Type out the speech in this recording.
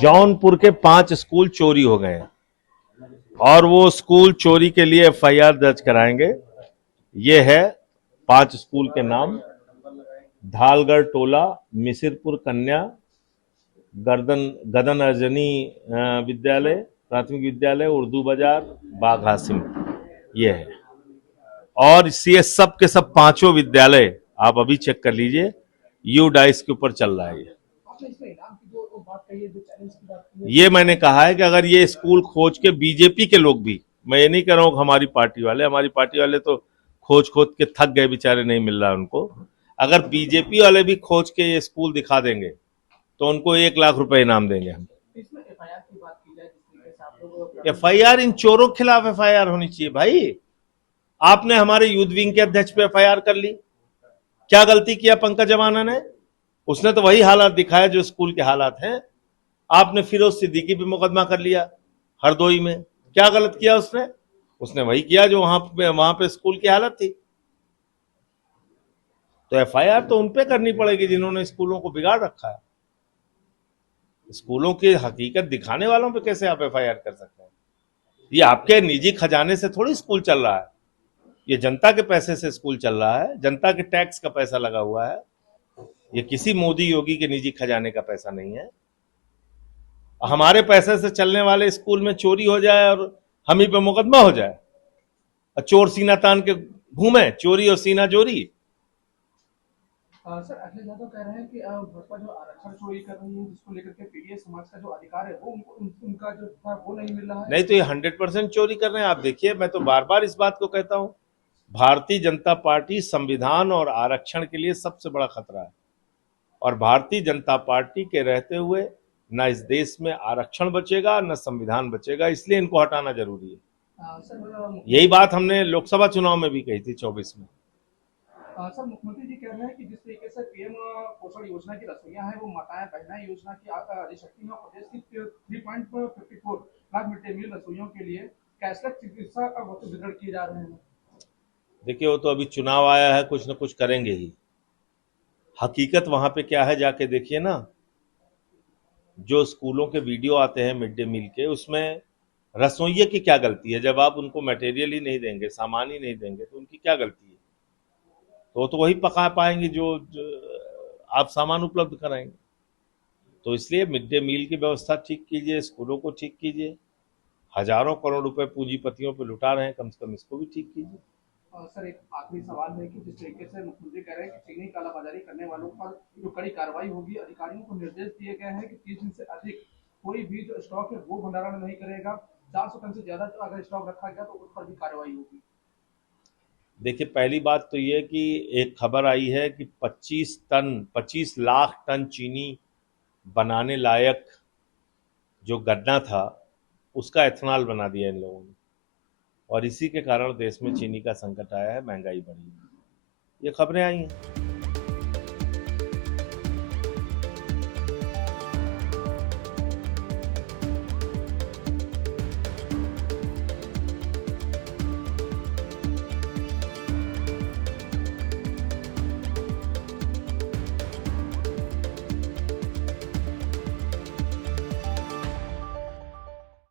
जौनपुर के 5 स्कूल चोरी हो गए हैं और वो स्कूल चोरी के लिए एफआईआर दर्ज कराएंगे। ये है 5 स्कूल के नाम: धालगढ़ टोला, मिसिरपुर कन्या, गदन अर्जनी विद्यालय, प्राथमिक विद्यालय, उर्दू बाजार, बाग हासिम। ये है। और ये सब के सब 5 विद्यालय आप अभी चेक कर लीजिए, यू डाइस के ऊपर चल रहा है। ये मैंने कहा है कि अगर ये स्कूल खोज के बीजेपी के लोग भी, मैं ये नहीं कह रहा हूं कि हमारी पार्टी वाले तो खोज के थक गए बेचारे, नहीं मिल रहा उनको। अगर बीजेपी वाले भी खोज के ये स्कूल दिखा देंगे तो उनको 1 लाख रुपए इनाम देंगे हम। एफआईआर इन चोरों के खिलाफ एफआईआर होनी चाहिए भाई। आपने हमारे यूथ विंग के अध्यक्ष पे एफआईआर कर ली, क्या गलती किया पंकज अमाना ने? उसने तो वही हालात दिखाया जो स्कूल के हालात हैं। आपने फिरोज सिद्दीकी पे मुकदमा कर लिया हरदोई में, क्या गलत किया उसने वही किया जो वहां पे स्कूल की हालत थी। तो एफआईआर तो उन पे करनी पड़ेगी जिन्होंने स्कूलों को बिगाड़ रखा है। स्कूलों की हकीकत दिखाने वालों पे कैसे आप एफआईआर कर सकते हैं? ये आपके निजी खजाने से थोड़ी स्कूल चल रहा है, ये जनता के पैसे से स्कूल चल रहा है, जनता के टैक्स का पैसा लगा हुआ है। ये किसी मोदी योगी के निजी खजाने का पैसा नहीं है। हमारे पैसे से चलने वाले स्कूल में चोरी हो जाए और हम ही पे मुकदमा हो जाए, चोर सीना तान के घूमे, चोरी और सीना चोरी। सर अखिलेश यादव कह रहे हैं कि भाजपा जो आरक्षण चोरी कर रही है, जिसको लेकर के पीडीए समाज का जो अधिकार है वो उनका जो था वो नहीं मिल रहा है। नहीं तो ये 100% चोरी कर रहे हैं। आप देखिए, मैं तो बार बार इस बात को कहता हूं, भारतीय जनता पार्टी संविधान और आरक्षण के लिए सबसे बड़ा खतरा है, और भारतीय जनता पार्टी के रहते हुए न इस देश में आरक्षण बचेगा न संविधान बचेगा, इसलिए इनको हटाना जरूरी है। यही बात हमने लोकसभा चुनाव में भी कही थी 24 में। सर मुख्यमंत्री जी कह रहे हैं कि जिस तरीके से पीएम पोषण योजना की रसोइयां है वो माताएं बहनाएं योजना की अधिशक्ति में प्रदेश की 3.54 लाख मिड डे मील रसोइयों के लिए कैशलेस चिकित्सा वितरण किए जा रहे हैं। देखिए, वो तो अभी चुनाव आया है, कुछ न कुछ करेंगे ही। हकीकत वहां पे क्या है जाके देखिए ना। जो स्कूलों के वीडियो आते हैं मिड डे मील के, उसमें रसोइये की क्या गलती है? जब आप उनको मटेरियल ही नहीं देंगे, सामान ही नहीं देंगे, तो उनकी क्या गलती है? तो वही पका पाएंगे जो आप सामान उपलब्ध कराएंगे। तो इसलिए मिड डे मील की व्यवस्था ठीक कीजिए, स्कूलों को ठीक कीजिए। हजारों करोड़ रुपए पूंजीपतियों पे लुटा रहे हैं, कम से कम इसको भी ठीक कीजिए। सर एक आखिरी सवाल है कि जिस तरीके से मुख्यमंत्री कह रहे हैं कि चीनी कालाबाजारी करने वालों पर जो कड़ी कार्रवाई होगी, अधिकारियों को निर्देश दिए गए हैं कि 30 दिन से अधिक कोई भी जो स्टॉक है वो भंडारण नहीं करेगा। 400 टन से ज्यादा जो अगर स्टॉक रखा गया तो उस पर भी कार्रवाई होगी। देखिए, पहली बात तो ये कि एक खबर आई है कि 25 लाख टन चीनी बनाने लायक जो गन्ना था उसका एथेनॉल बना दिया इन लोगों ने, और इसी के कारण देश में चीनी का संकट आया है, महंगाई बढ़ी है। ये खबरें आई हैं।